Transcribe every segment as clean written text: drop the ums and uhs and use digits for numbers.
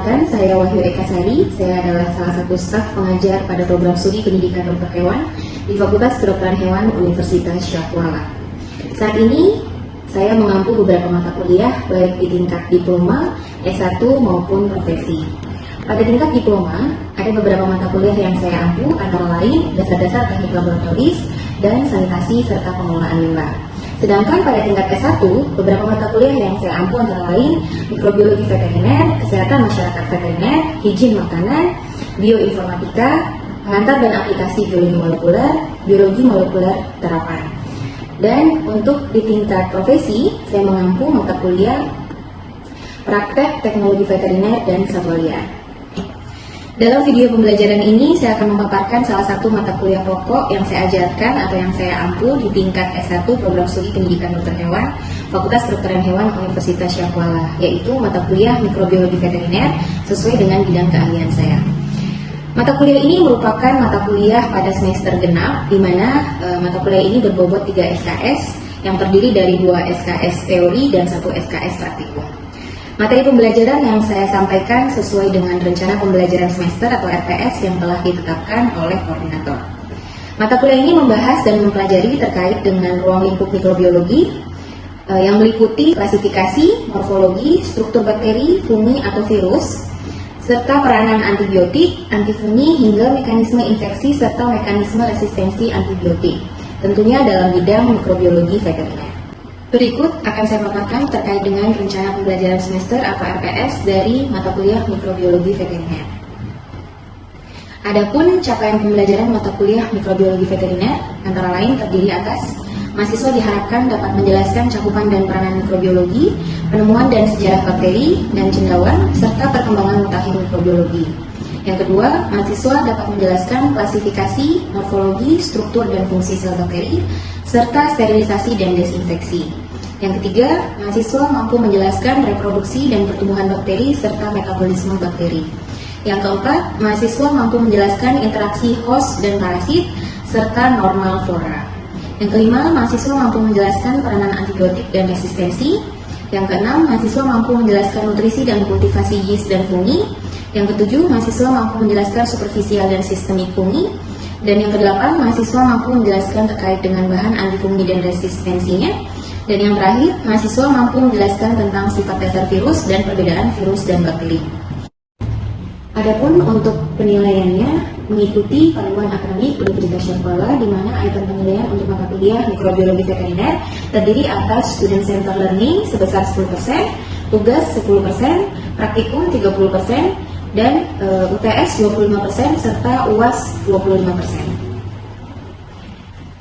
Perkenalkan, saya Wahyu Eka Sari. Saya adalah salah satu staf pengajar pada program studi pendidikan dokter hewan di Fakultas Kedokteran Hewan Universitas Syahkuala. Saat ini, saya mengampu beberapa mata kuliah baik di tingkat diploma, S1 maupun profesi. Pada tingkat diploma, ada beberapa mata kuliah yang saya ampu, antara lain dasar-dasar teknik laboratoris dan sanitasi serta pengelolaan limbah. Sedangkan pada tingkat S1, beberapa mata kuliah yang saya ampu antara lain mikrobiologi veteriner, kesehatan masyarakat veteriner, higien makanan, bioinformatika, pengantar dan aplikasi biologi molekuler terapan. Dan untuk di tingkat profesi, saya mengampu mata kuliah praktek teknologi veteriner dan satwa liar. Dalam video pembelajaran ini, saya akan memaparkan salah satu mata kuliah pokok yang saya ajarkan atau yang saya ampu di tingkat S1 program studi pendidikan dokter hewan Fakultas Kedokteran Hewan Universitas Syahkuala, yaitu mata kuliah mikrobiologi veteriner sesuai dengan bidang keahlian saya. Mata kuliah ini merupakan mata kuliah pada semester genap, di mana mata kuliah ini berbobot 3 SKS yang terdiri dari 2 SKS teori dan 1 SKS praktikum. Materi pembelajaran yang saya sampaikan sesuai dengan rencana pembelajaran semester atau RPS yang telah ditetapkan oleh koordinator. Mata kuliah ini membahas dan mempelajari terkait dengan ruang lingkup mikrobiologi yang meliputi klasifikasi, morfologi, struktur bakteri, fungi atau virus, serta peranan antibiotik, antifungi hingga mekanisme infeksi serta mekanisme resistensi antibiotik, tentunya dalam bidang mikrobiologi veteriner. Berikut akan saya paparkan terkait dengan rencana pembelajaran semester atau RPS dari mata kuliah mikrobiologi veteriner. Adapun capaian pembelajaran mata kuliah mikrobiologi veteriner antara lain terdiri atas mahasiswa diharapkan dapat menjelaskan cakupan dan peranan mikrobiologi, penemuan dan sejarah bakteri dan cendawan, serta perkembangan mutakhir mikrobiologi. Yang kedua, mahasiswa dapat menjelaskan klasifikasi, morfologi, struktur dan fungsi sel bakteri, serta sterilisasi dan desinfeksi. Yang ketiga, mahasiswa mampu menjelaskan reproduksi dan pertumbuhan bakteri serta metabolisme bakteri. Yang keempat, mahasiswa mampu menjelaskan interaksi host dan parasit serta normal flora. Yang kelima, mahasiswa mampu menjelaskan peranan antibiotik dan resistensi. Yang keenam, mahasiswa mampu menjelaskan nutrisi dan kultivasi yeast dan fungi. Yang ketujuh, mahasiswa mampu menjelaskan superfisial dan sistemik fungi. Dan yang kedelapan, mahasiswa mampu menjelaskan terkait dengan bahan antifungi dan resistensinya. Dan yang terakhir, mahasiswa mampu menjelaskan tentang sifat dasar virus dan perbedaan virus dan bakteri. Adapun untuk penilaiannya mengikuti panduan akademik Universitas Syahkuala, di mana item penilaian untuk mata kuliah mikrobiologi veteriner terdiri atas student center learning sebesar 10%, tugas 10%, praktikum 30%, dan UTS 25% serta UAS 25%.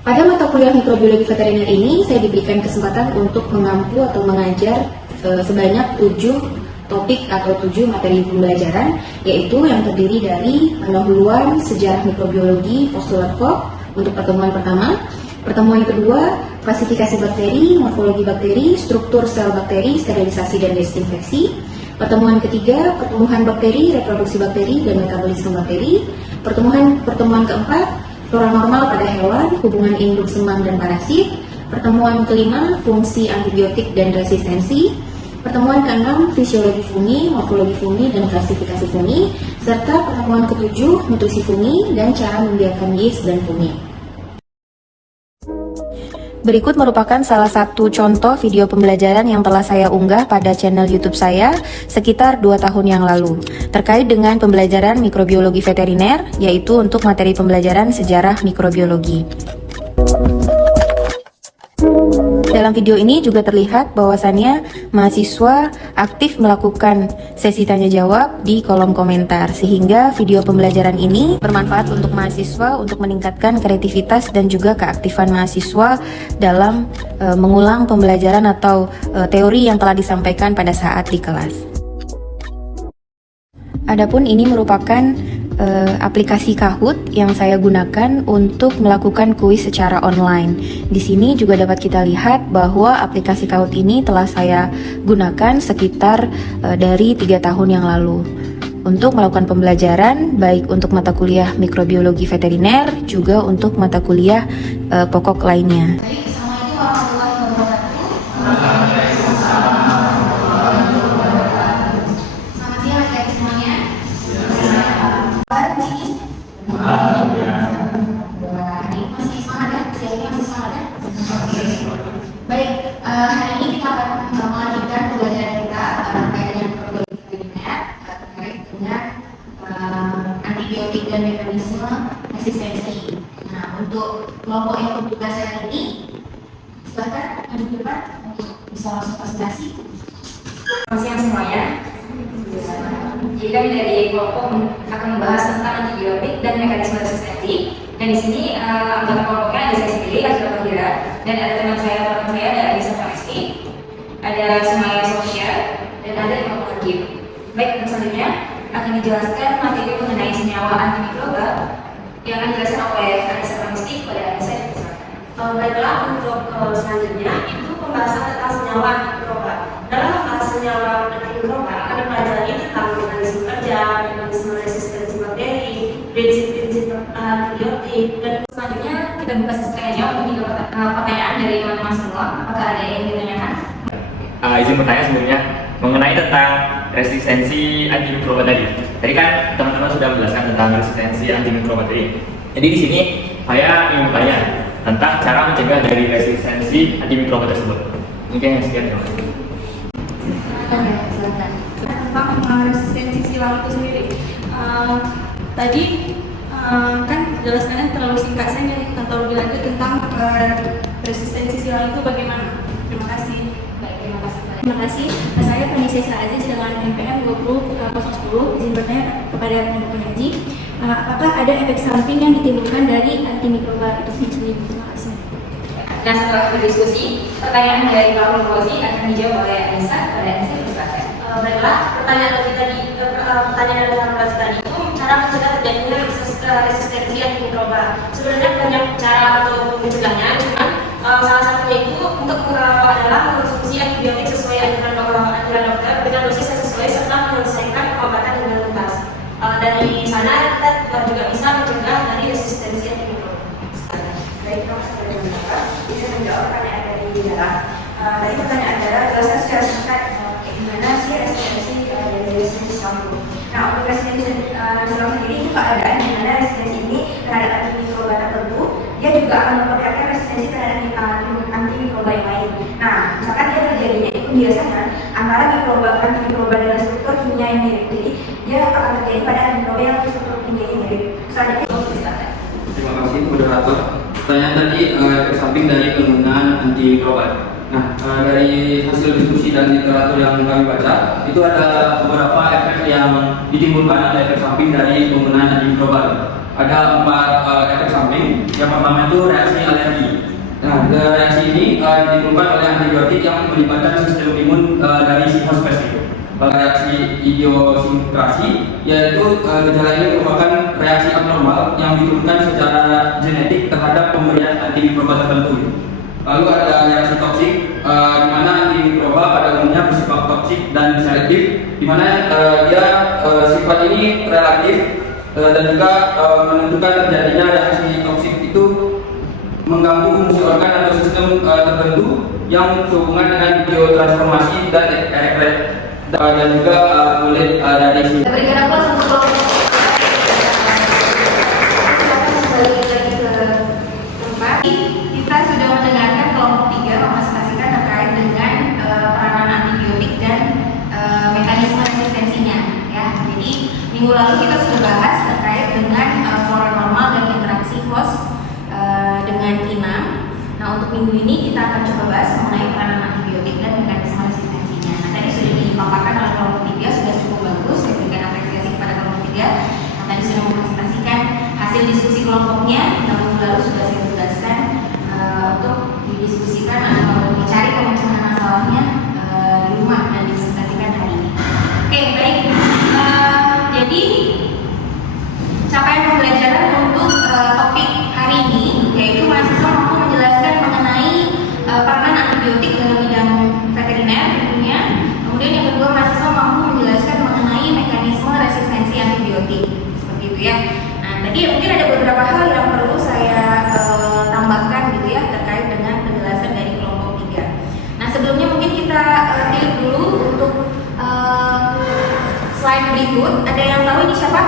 Pada mata kuliah mikrobiologi veteriner ini, saya diberikan kesempatan untuk mengampu atau mengajar sebanyak 7 topik atau 7 materi pembelajaran, yaitu yang terdiri dari pendahuluan sejarah mikrobiologi postulat Koch untuk pertemuan pertama, pertemuan kedua, klasifikasi bakteri, morfologi bakteri, struktur sel bakteri, sterilisasi dan desinfeksi, pertemuan ketiga, pertumbuhan bakteri, reproduksi bakteri, dan metabolisme bakteri, pertemuan keempat, flora normal pada hewan, hubungan induk semang dan parasit, pertemuan kelima, fungsi antibiotik dan resistensi, pertemuan keenam, fisiologi fungi, morfologi fungi, dan klasifikasi fungi, serta pertemuan ketujuh, nutrisi fungi, dan cara membiarkan yeast dan fungi. Berikut merupakan salah satu contoh video pembelajaran yang telah saya unggah pada channel YouTube saya sekitar 2 tahun yang lalu, terkait dengan pembelajaran mikrobiologi veteriner, yaitu untuk materi pembelajaran sejarah mikrobiologi. Dalam video ini juga terlihat bahwasannya mahasiswa aktif melakukan sesi tanya jawab di kolom komentar, sehingga video pembelajaran ini bermanfaat untuk mahasiswa untuk meningkatkan kreativitas dan juga keaktifan mahasiswa dalam mengulang pembelajaran atau teori yang telah disampaikan pada saat di kelas. Adapun ini merupakan aplikasi Kahoot yang saya gunakan untuk melakukan kuis secara online. Di sini juga dapat kita lihat bahwa aplikasi Kahoot ini telah saya gunakan sekitar dari 3 tahun yang lalu untuk melakukan pembelajaran baik untuk mata kuliah mikrobiologi veteriner juga untuk mata kuliah pokok lainnya. Selamat siang adik-adik semuanya. dengan antibiotik dan mekanisme resistensi. Nah, untuk kelompok yang bertugas hari ini, silakan maju ke depan untuk bisa langsung presentasi. Selamat siang semuanya. Jadi kami dari kelompok akan membahas tentang antibiotik dan mekanisme resistensi. Dan di sini anggota kelompoknya ada saya sendiri, Azra Bahira, dan ada teman saya, ada Alisa Fameski, ada Sumaya Sofia, dan ada Imam Hakim. Baik, selanjutnya akan dijelaskan materi mengenai senyawa antimikroba yang akan dijelaskan oleh Alisa Fameski kepada Alisa. Baiklah, untuk selanjutnya itu pembahasan tentang senyawa antimikroba. Dalam membahas senyawa antimikroba akan dipelajari tentang mekanisme kerja, mekanisme resistensi bakteri, prinsip-prinsip antibiotik, dan Selanjutnya kita buka sesi tanya jawab untuk pertanyaan dari teman-teman semua. Apakah ada yang ditanyakan? Izin bertanya sebelumnya mengenai tentang resistensi antimikroba tadi. Tadi kan teman-teman sudah menjelaskan tentang resistensi antimikroba tadi. Jadi di sini saya ingin bertanya tentang cara mencegah dari resistensi antimikroba tersebut. Mungkin yang sekian terima kasih. Tentang resistensi silang itu sendiri. Tadi kan penjelasannya terlalu singkat, saya ingin tahu lebih lanjut tentang resistensi silang itu bagaimana. Terima kasih. Baik, terima kasih. Terima kasih. Saya Vanessa Aziz dengan NPM 20010 izin bertanya kepada penyaji, apakah ada efek samping yang ditimbulkan dari antimikroba itu sendiri? Terima kasih. Nah, setelah berdiskusi, pertanyaan dari Pak Rosi akan dijawab oleh Anissa kepada Anissa dipersilakan. baiklah, pertanyaan dari Pak tadi itu cara mencegah terjadinya resistensi antimikroba. Sebenarnya banyak cara untuk mencegahnya, cuman salah satunya itu untuk adalah mengkonsumsi antibiotik sesuai anjuran dokter dengan dosis yang sesuai serta menyelesaikan pengobatan dengan tuntas. Dari sana kita juga bisa mencegah dari resistensi antimikroba. Baik, bisa menjawab pertanyaan dari Dara. Tadi pertanyaan Dara jelaskan secara singkat gimana sih resistensi dari resistensi silang. Nah, untuk resistensi silang sendiri itu keadaan di mana resistensi ini terhadap antimikroba tertentu, dia juga akan memperlihatkan resistensi terhadap antimikroba yang lain. Nah, misalkan dia terjadinya itu biasanya antara antimikroba dengan struktur kimia yang mirip. Jadi dia akan terjadi pada antimikroba yang struktur kimia yang mirip. Selanjutnya, terima kasih moderator. Pertanyaan tadi efek samping dari penggunaan antimikroba. Nah, dari hasil diskusi dan literatur yang kami baca, itu ada beberapa efek yang ditimbulkan, ada efek samping dari penggunaan antimikroba. Ada 4 efek samping. Yang pertama itu reaksi alergi. Nah, reaksi ini ditimbulkan oleh antibiotik yang melibatkan sistem imun dari sifat spesifik. Reaksi idiosinkrasi, yaitu gejala ini merupakan reaksi abnormal yang diturunkan secara genetik terhadap pemberian antimikroba tertentu. Lalu ada reaksi toksik, di mana antimikroba pada umumnya bersifat toksik dan selektif, di mana dia sifat ini relatif dan juga menentukan terjadinya reaksi toksik itu mengganggu fungsi organ atau sistem tertentu yang sehubungan dengan biotransformasi dan erekret dan juga kulit dari sini. Kita berikan aplaus untuk kelompok. Silakan kembali lagi ke tempat. Kita sudah mendengarkan kelompok 3 mempresentasikan terkait dengan peranan antibiotik dan mekanisme resistensinya. Ya, jadi minggu lalu kita sudah bahas terkait dengan flora normal dan interaksi host dengan inang. Nah, untuk minggu ini kita akan coba bahas mengenai peranan antibiotik dan mekanisme resistensinya. Nah, tadi sudah dipaparkan oleh kelompok 3, sudah cukup bagus. Saya berikan apresiasi kepada kelompok 3. Nah, tadi sudah mempresentasikan hasil diskusi kelompoknya yang minggu lalu sudah saya tugaskan untuk didiskusikan atau dicari pemecahan masalahnya di rumah dan dipresentasikan hari ini. Oke, baik. Jadi capaian pembelajaran untuk topik hari ini yaitu mahasiswa mampu menjelaskan mengenai peranan antibiotik dalam bidang veteriner tentunya. Kemudian yang kedua, mahasiswa mampu menjelaskan mengenai mekanisme resistensi antibiotik seperti itu ya. Nah, tadi mungkin ada beberapa hal yang perlu saya tambahkan gitu ya terkait dengan penjelasan dari kelompok 3. Nah, sebelumnya mungkin kita klik dulu untuk slide berikut. Ada yang tahu ini siapa?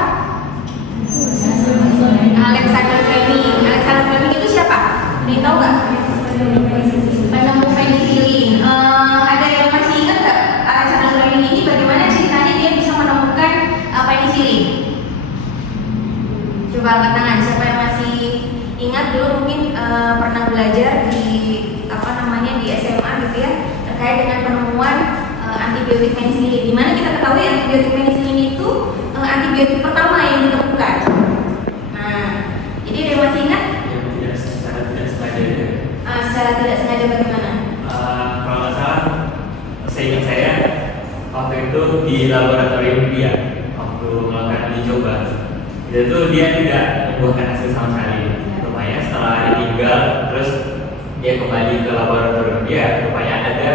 Alexander Fleming. Alexander Fleming itu siapa? Ada yang tahu nggak? Penemu penicillin. Ada yang masih ingat nggak Alexander Fleming ini bagaimana ceritanya dia bisa menemukan penicillin? Coba angkat tangan, siapa yang masih ingat dulu mungkin pernah belajar di di SMA gitu ya, terkait dengan penemuan antibiotik penisilin. Di mana kita ketahui antibiotik penisilin itu antibiotik pertama yang ditemukan. Nah, jadi ada yang masih ingat? Yang secara tidak sengaja. Secara tidak sengaja bagaimana? Kalau nggak salah, seingat saya waktu itu di laboratorium dia waktu melakukan uji coba, itu dia tidak membuahkan hasil sama sekali. Rupanya setelah ditinggal, terus dia kembali ke laboratorium dia, rupanya ada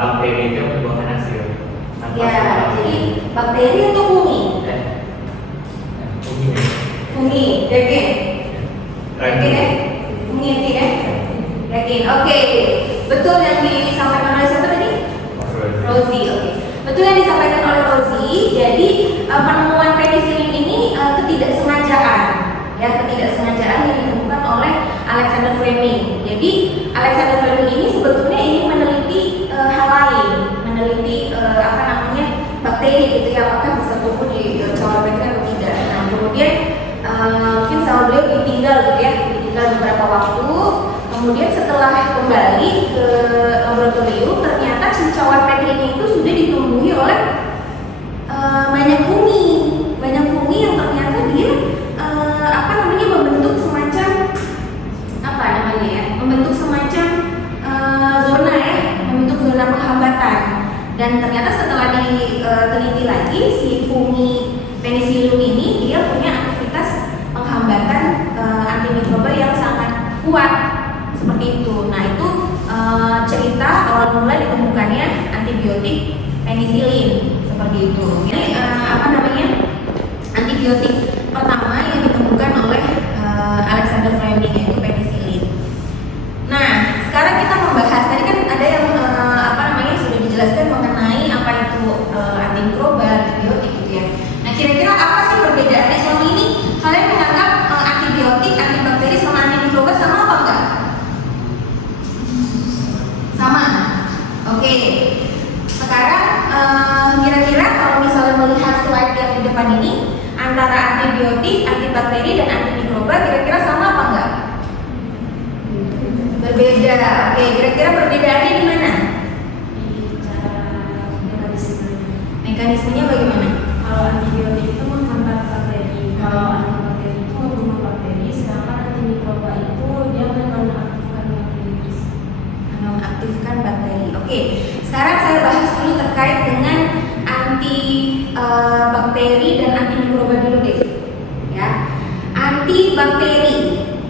bakteri itu yang membuahkan hasil. Ya, jadi bakteri atau fungi? Fungi, yakin? Yakin ya? Fungi yakin ya? Yakin, oke. Betul yang disampaikan oleh siapa tadi? Rosie, oke. Betul yang disampaikan oleh Rosie. Jadi penemuan penisilin ini ketidaksengajaan, ya ketidaksengajaan yang ditemukan oleh Alexander Fleming. Jadi Alexander Fleming ini sebetulnya ingin meneliti hal lain, meneliti bakteri gitu ya, apakah bisa tumbuh di cawan bakteri atau tidak. Nah kemudian mungkin sama beliau ditinggal gitu ya, ditinggal beberapa waktu. Kemudian setelah kembali ke laboratorium, ternyata cawan bakteri itu sudah ditumbuhi oleh banyak fungi yang ternyata dia membentuk semacam membentuk semacam membentuk zona penghambatan. Dan ternyata setelah diteliti lagi, si fungi penicillium ini dia punya aktivitas penghambatan antimikroba yang sangat kuat seperti itu. Nah itu cerita awal mula ditemukannya antibiotik penicillin seperti itu. Ini antibiotik pertama yang ditemukan oleh Alexander Fleming, yaitu penicillin. Nah sekarang kita membahas, tadi kan ada yang sudah dijelaskan mengenai apa itu antimikroba, antibiotik gitu ya. Nah kira-kira apa sih perbedaannya? Selama ini kalian menganggap antibiotik, antibakteri sama antimikroba sama apa enggak? Sama. Oke. Sekarang kira-kira kalau misalnya melihat slide yang di depan ini, antara antibiotik, antibakteri dan antimikroba kira-kira sama apa enggak? Berbeda. Oke, kira-kira perbedaannya di mana? Mekanismenya bagaimana? Kalau antibiotik itu menghambat bakteri, kalau antibakteri itu membunuh bakteri, sedangkan antimikroba itu dia menonaktifkan bakteri. Menonaktifkan bakteri. Oke, sekarang saya bahas dulu terkait dengan bakteri dan antimikroba dulu deh. Ya, antibakteri.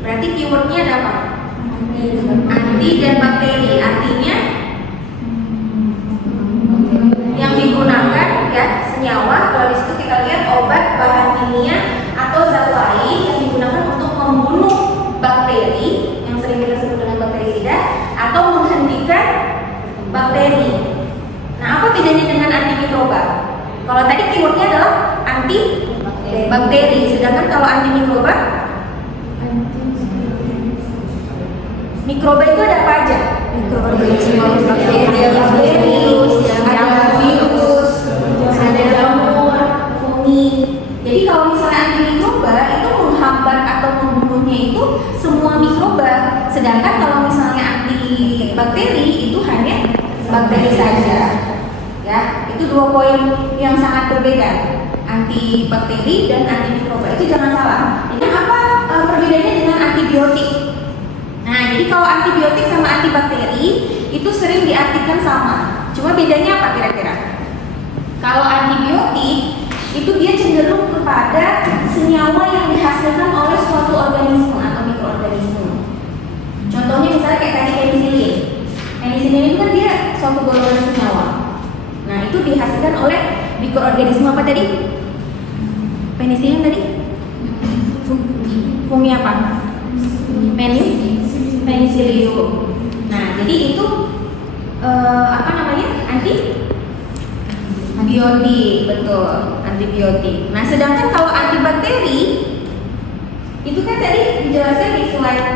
Berarti keywordnya ada apa? Anti dan bakteri. Artinya yang digunakan ya senyawa, kalau di situ kita lihat obat, bahan kimia atau zat lain yang digunakan untuk membunuh bakteri yang sering kita sebut dengan bakterisida atau menghentikan bakteri. Nah, apa bedanya dengan antimikroba? Kalau tadi keywordnya adalah anti bakteri, sedangkan kalau antimikroba, mikroba itu ada apa aja? Mikroorganisme, bakteri, ada virus, ada jamur, fungi. Jadi kalau misalnya antimikroba itu menghambat atau membunuhnya itu semua mikroba, sedangkan kalau misalnya antibakteri itu hanya bakteri saja. Ya, itu dua poin yang sangat berbeda, antibakteri dan antimikroba. Itu jangan salah. Ini apa perbedaannya dengan antibiotik? Nah, jadi kalau antibiotik sama antibakteri itu sering diartikan sama. Cuma bedanya apa kira-kira? Kalau antibiotik itu dia cenderung kepada senyawa yang dihasilkan oleh suatu organisme atau mikroorganisme. Contohnya misalnya kayak tadi penicillin. Penicillin itu kan dia suatu golongan senyawa. Nah, itu dihasilkan oleh mikroorganisme apa tadi? Penicillin tadi? Fungi apa? Penicillium. Nah, jadi itu antibiotik, betul, antibiotik. Nah, sedangkan kalau antibakteri itu kan tadi dijelaskan di slide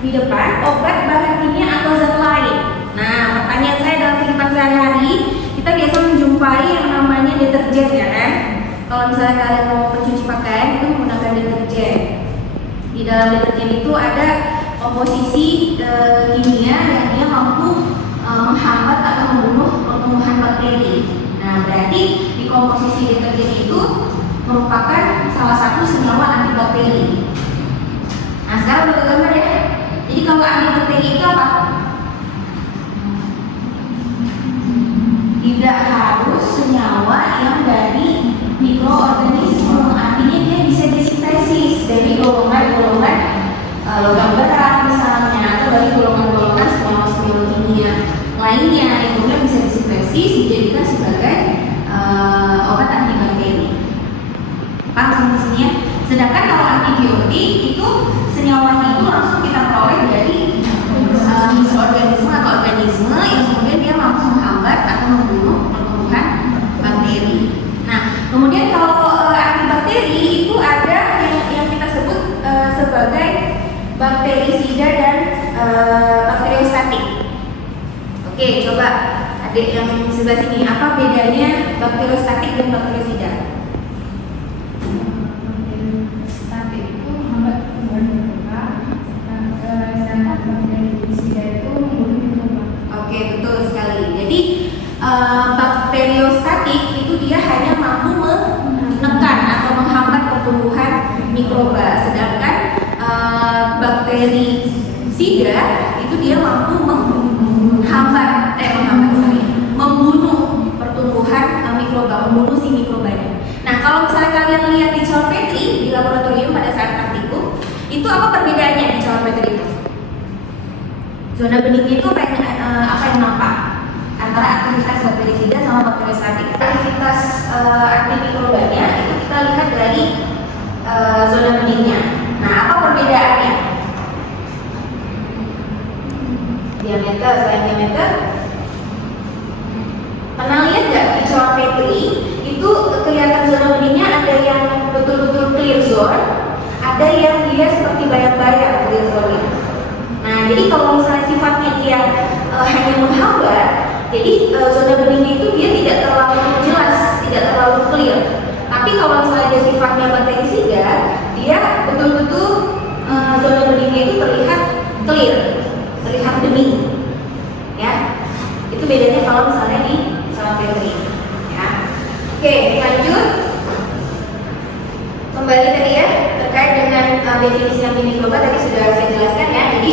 di depan, obat, bahan kimia atau zat lain. Nah, pertanyaan saya dalam kehidupan sehari-hari, kita biasa menjumpai yang namanya deterjen ya kan? kalau misalnya kalian mau mencuci pakaian itu menggunakan deterjen. Di dalam deterjen itu ada komposisi kimia yang dia mampu menghambat atau membunuh pertumbuhan bakteri. Nah, berarti di komposisi deterjen itu merupakan salah satu senyawa antibakteri. Nah, sekarang udah gambar ya. Jadi kalau antibakteri itu apa? Tidak harus senyawa yang dari mikroorganisme, artinya dia bisa disintesis dari golongan-golongan logam berat misalnya, atau dari golongan-golongan senyawa-senyawa kimia lainnya yang kemudian bisa disintesis dijadikan sebagai obat antibakteri. Paham sampai sini ya? Sedangkan kalau antibiotik itu senyawanya itu langsung kita peroleh dari mikroorganisme atau organisme yang kemudian dia mampu menghambat atau membunuh pertumbuhan bakteri. Nah, kemudian kalau antibakteri itu ada yang kita sebut sebagai bakterisida dan bakteriostatik. Oke, coba adik yang sebelah sini, apa bedanya bakteriostatik dan bakterisida? Bakteriostatik itu menghambat pertumbuhan mikroba, sedangkan bakterisida itu membunuh mikroba. Oke, betul sekali. Jadi bakteriostatik itu dia hanya mampu menekan atau menghambat pertumbuhan mikroba, sedangkan bakterisida itu dia mampu membunuh pertumbuhan mikroba, membunuh si mikrobanya. Nah, kalau misalnya kalian lihat di cell petri di laboratorium pada saat praktikum, itu apa perbedaannya di cell petri itu? Zona beningnya itu apa yang nampak antara aktivitas bakterisida sama bakteriostatik? Aktivitas antimikrobanya itu kita lihat dari zona beningnya. Nah, apa perbedaannya? Diameter, selain diameter. Pernah lihat nggak di cell petri itu kelihatan zona beningnya ada yang betul-betul clear zone, ada yang dia seperti bayang-bayang clear zone-nya. Nah, jadi kalau misalnya sifatnya dia hanya menghambat, jadi zona beningnya itu dia tidak terlalu jelas, tidak terlalu clear. Tapi kalau misalnya dia sifatnya bakterisida, dia betul-betul zona beningnya itu terlihat clear, terlihat bening. Ya, itu bedanya kalau misalnya di cell petri. Ya, oke, lanjut. Kembali tadi ya terkait dengan definisi antimikroba tadi sudah saya jelaskan ya. Jadi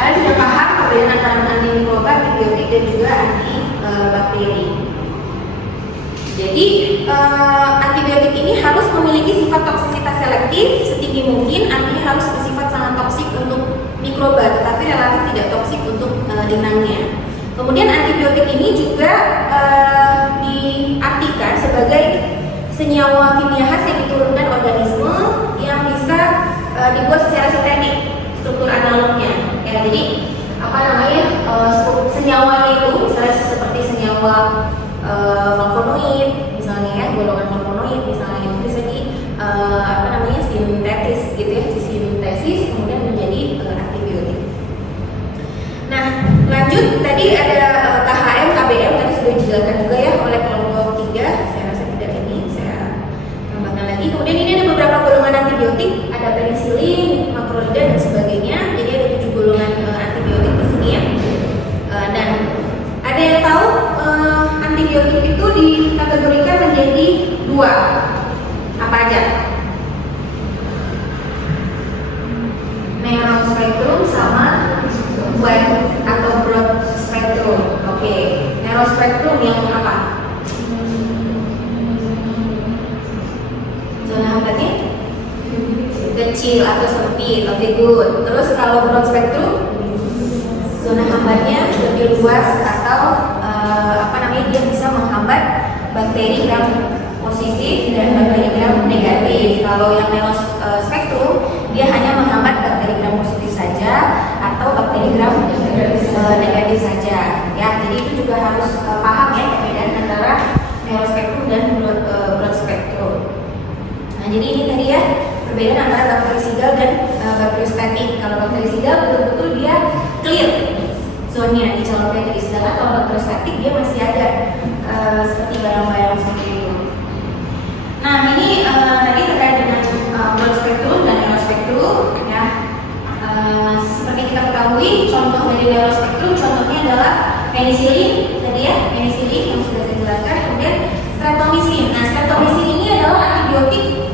kalian sudah paham perbedaan antara antimikroba, antibiotik dan juga antibakteri. Jadi antibiotik ini harus memiliki sifat toksisitas selektif setinggi mungkin, artinya harus bersifat sangat toksik untuk mikroba, tetapi relatif tidak toksik untuk inangnya. Kemudian antibiotik ini juga diartikan sebagai senyawa kimia khas yang diturunkan organisme yang bisa dibuat secara sintetik struktur analognya. Ya, jadi apa namanya senyawanya itu misalnya seperti senyawa flavonoid, misalnya ya golongan flavonoid misalnya itu bisa di sintetis gitu ya, disintesis kemudian menjadi antibiotik. Nah, lanjut tadi ada KHM, KBM tadi sudah dijelaskan juga ya oleh kelompok 3. Saya rasa tidak ini saya tambahkan lagi. Kemudian ini ada beberapa golongan antibiotik, ada penisilin, makrolida dan sebagainya. Jadi ada 7 golongan antibiotik di sini ya. Dan ada yang tahu antibiotik itu dikategorikan menjadi 2. Apa aja? Narrow spectrum sama wide atau broad spectrum. Oke, narrow spectrum yang apa? Zona hambatnya kecil atau sempit. Oke, good. Terus kalau broad spectrum, zona hambatnya lebih luas atau dia bisa menghambat bakteri gram positif dan bakteri gram negatif. Kalau yang narrow spectrum dia hanya menghambat bakteri gram positif saja atau bakteri gram negatif saja. Ya, jadi itu juga harus paham ya perbedaan antara narrow spectrum dan broad spectrum. Nah, jadi ini tadi ya perbedaan antara bakterisida dan bakteriostatik. Kalau bakterisida betul-betul dia clear zonnya di calon petri, sedangkan kalau bakteriostatik dia masih ada seperti bayang-bayang seperti itu. ketahui contoh dari broad spektrum contohnya adalah penisilin tadi ya, penisilin yang sudah saya jelaskan, kemudian streptomycin. Nah, streptomycin ini adalah antibiotik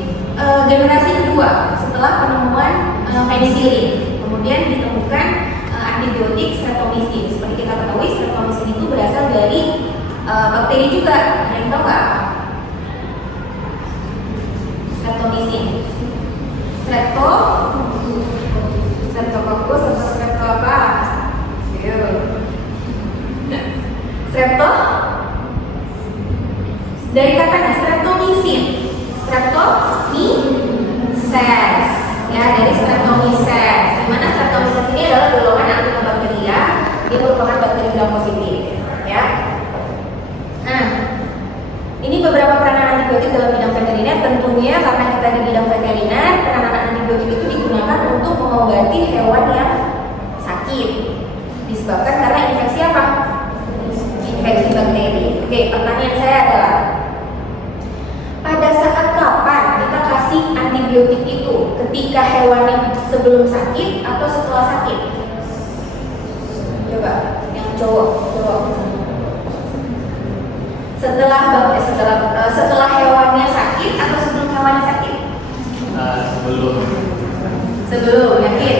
generasi kedua setelah penemuan penisilin. Kemudian ditemukan antibiotik streptomycin. Seperti kita ketahui, streptomycin itu berasal dari bakteri juga. Ada yang tahu nggak? Streptomycin. Streptococcus atau strepto apa? Strepto dari katanya streptomycin. Streptomyces ya, dari streptomyces. Di mana streptomyces ini adalah golongan Actinobacteria, dia merupakan bakteri gram positif ya. Nah, ini beberapa peranan antibiotik dalam bidang veteriner. Tentunya karena kita di bidang veteriner, peranan antibiotik itu digunakan untuk mengobati hewan yang sakit disebabkan karena infeksi apa? Infeksi bakteri. Oke, pertanyaan saya adalah pada saat kapan kita kasih antibiotik itu? Ketika hewannya sebelum sakit atau setelah sakit? Coba yang cowok. Setelah hewannya sakit atau sebelum hewannya sakit? Sebelum, yakin?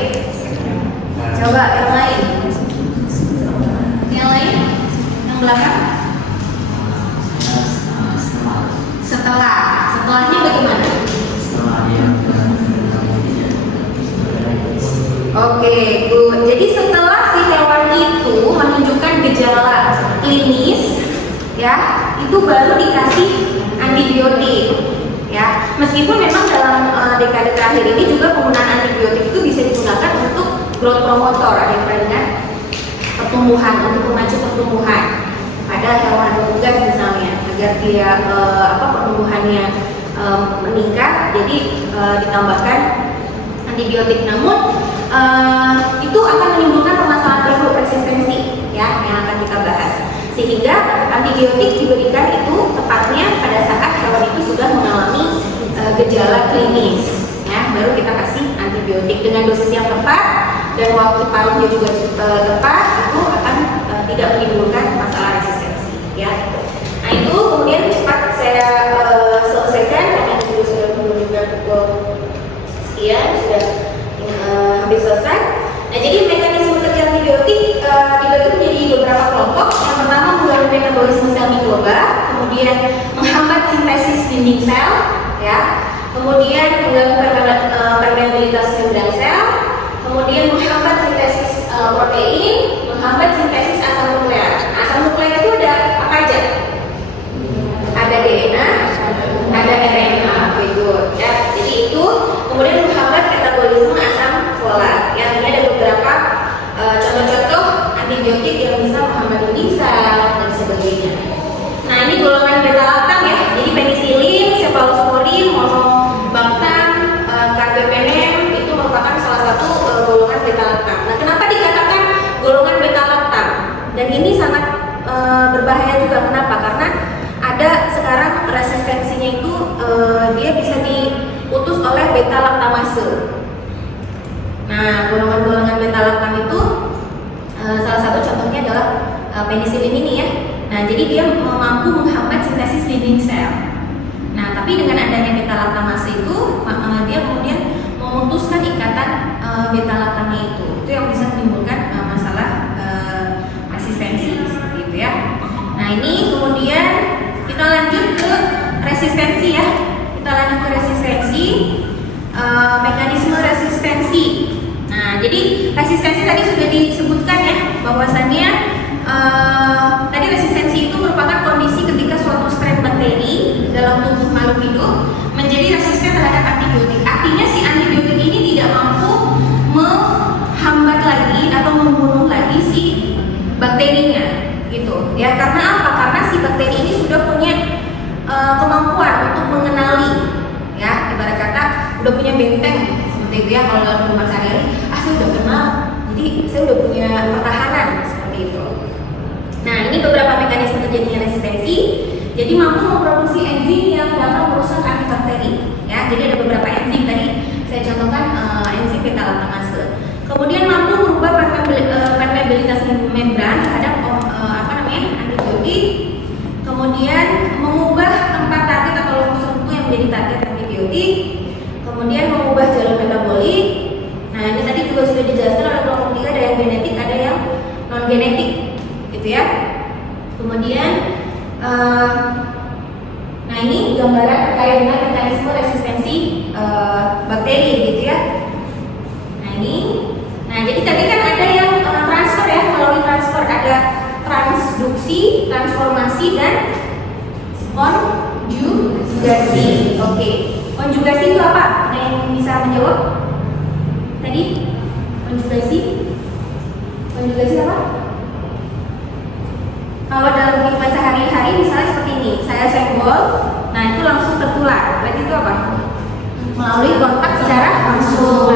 Coba yang lain. Yang belakang? Setelahnya bagaimana? Oke, good. Jadi setelah si hewan itu menunjukkan gejala klinis, ya, itu baru dikasih antibiotik, ya. Meskipun memang dalam dekade terakhir ini juga penggunaan antibiotik itu bisa digunakan untuk growth promotor, ada yang pernah dengar? Pertumbuhan, untuk memacu pertumbuhan pada hewan unggas misalnya, agar dia pertumbuhannya meningkat, jadi ditambahkan antibiotik. Namun itu akan menimbulkan permasalahan baru, resistensi ya, yang akan kita bahas. Sehingga antibiotik diberikan itu tepatnya pada saat hewan itu sudah mengalami gejala klinis, ya, baru kita kasih antibiotik dengan dosis yang tepat dan waktu paruhnya juga tepat, itu akan tidak menimbulkan masalah resistensi, ya. Nah itu kemudian cepat saya selesaikan karena juga sudah menunjukkan pukul sekian, sudah hampir selesai. Nah jadi mekanisme kerja antibiotik dibagi menjadi beberapa kelompok. Yang pertama mengganggu metabolisme sel mikroba, kemudian menghambat sintesis dinding sel, ya, kemudian mengganggu permeabilitas membran sel, kemudian menghambat sintesis protein, menghambat sintesis asam nuklear. Nah, asam nuklear itu ada apa aja? Ada DNA, ada RNA, begitu ya. Jadi itu kemudian menghambat metabolisme asam folat. Ya, ini ada beberapa contoh-contoh antibiotik yang bisa menghambat dinding sel dan sebagainya. Nah, ini golongan beta-lactam ya. Jadi penisilin, cephalosporin, monobactam, carbapenem itu merupakan salah satu golongan beta-lactam. Nah, kenapa dikatakan golongan beta-lactam? Dan ini sangat berbahaya juga. Kenapa? Karena ada sekarang resistensinya itu dia bisa diutus oleh beta-lactamase. Nah, golongan-golongan beta-lactam itu salah satu contohnya adalah penisilin ini ya. Nah, jadi dia mampu menghambat sintesis dinding sel. Nah, tapi dengan adanya beta-lactamase itu, dia kemudian memutuskan ikatan beta-lactamnya itu. Itu yang bisa menimbulkan masalah resistensi seperti itu ya. Nah, ini kemudian kita lanjut ke resistensi ya. Kita lanjut ke resistensi, mekanisme resistensi. Nah, jadi resistensi tadi sudah disebutkan ya, bahwasannya tadi resistensi itu merupakan kondisi ketika suatu strain bakteri dalam tubuh makhluk hidup menjadi resisten terhadap antibiotik. Artinya si antibiotik ini tidak mampu menghambat lagi atau membunuh lagi si bakterinya, gitu. Ya, karena apa? Karena si bakteri ini sudah punya kemampuan untuk mengenali, ya, ibarat kata udah punya benteng seperti itu ya. Kalau dalam kehidupan sehari-hari, saya udah kenal, jadi saya udah punya pertahanan seperti itu. Nah, ini beberapa mekanisme terjadinya resistensi. Jadi mampu memproduksi enzim yang dapat merusak antibakteri. Ya, jadi ada beberapa enzim tadi saya contohkan enzim beta-lactamase. Kemudian mampu merubah membran terhadap antibiotik, kemudian mengubah tempat target atau lokus tertentu yang menjadi target antibiotik, kemudian mengubah jalur metabolik. Nah ini tadi juga sudah dijelaskan oleh kelompok 3, ada yang genetik, ada yang non genetik, gitu ya. Kemudian nah ini gambaran terkait dengan mekanisme resistensi bakteri, gitu ya. Nah jadi tadi kan ada yang transfer ya, melalui transfer ada transduksi, transformasi, dan konjugasi. Oke, konjugasi itu apa? Ada yang bisa menjawab? Tadi konjugasi apa? Kalau dalam kehidupan sehari-hari misalnya seperti ini, saya senggol, nah itu langsung tertular. Berarti itu apa? Melalui kontak secara langsung.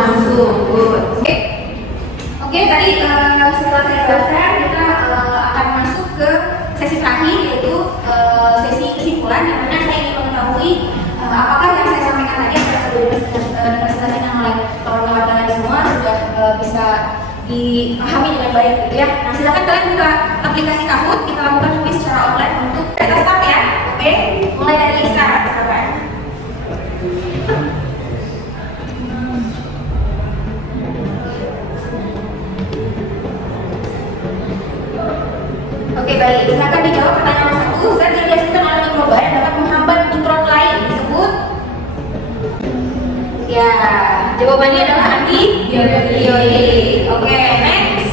Oke, tadi setelah saya jelaskan, kita akan masuk ke sesi terakhir, yaitu sesi kesimpulan, di mana saya ingin mengetahui apakah yang saya sampaikan tadi yang sudah dipresentasikan oleh kawan-kawan kalian semua sudah bisa dipahami dengan baik, gitu ya. Nah silakan kalian buka aplikasi Kahoot, kita lakukan kuis secara online untuk kita start ya. Oke, mulai dari sekarang, teman-teman. Oke, baik. Silakan dijawab pertanyaan nomor 1. Zat yang dihasilkan oleh mikroba yang dapat menghambat mikrob lain disebut? Ya, jawabannya adalah antibiotik. Oke, next.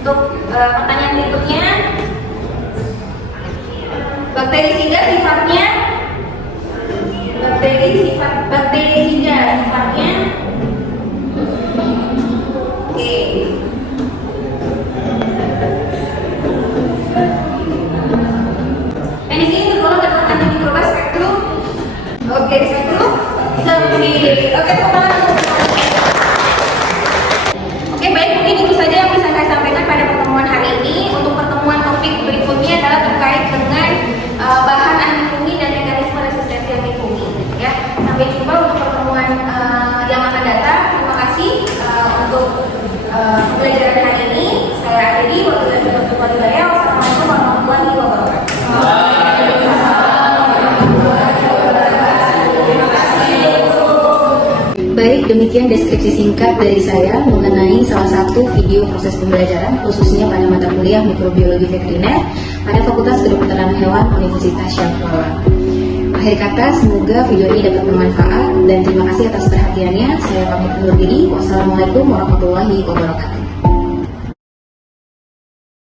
Untuk pertanyaan berikutnya, bakteri singa sifatnya? Oke. Penicillin tergolong ke dalam antimikroba spektrum. Oke, spektrum sempit. Oke, Oke, baik, mungkin itu saja yang bisa saya sampaikan pada pertemuan hari ini. Untuk pertemuan topik berikutnya adalah terkait dengan bahan antifungi dan mekanisme resistensi antifungi. Ya, sampai jumpa untuk pertemuan yang akan datang. Terima kasih untuk pembelajaran hari ini. Saya akhiri. Wassalamualaikum warahmatullahi wabarakatuh. Baik, demikian deskripsi singkat dari saya mengenai salah satu video proses pembelajaran khususnya pada mata kuliah mikrobiologi veteriner pada Fakultas Kedokteran Hewan Universitas Syafruala. Akhir kata, semoga video ini dapat bermanfaat dan terima kasih atas perhatiannya. Saya pamit undur diri. Wassalamualaikum warahmatullahi wabarakatuh.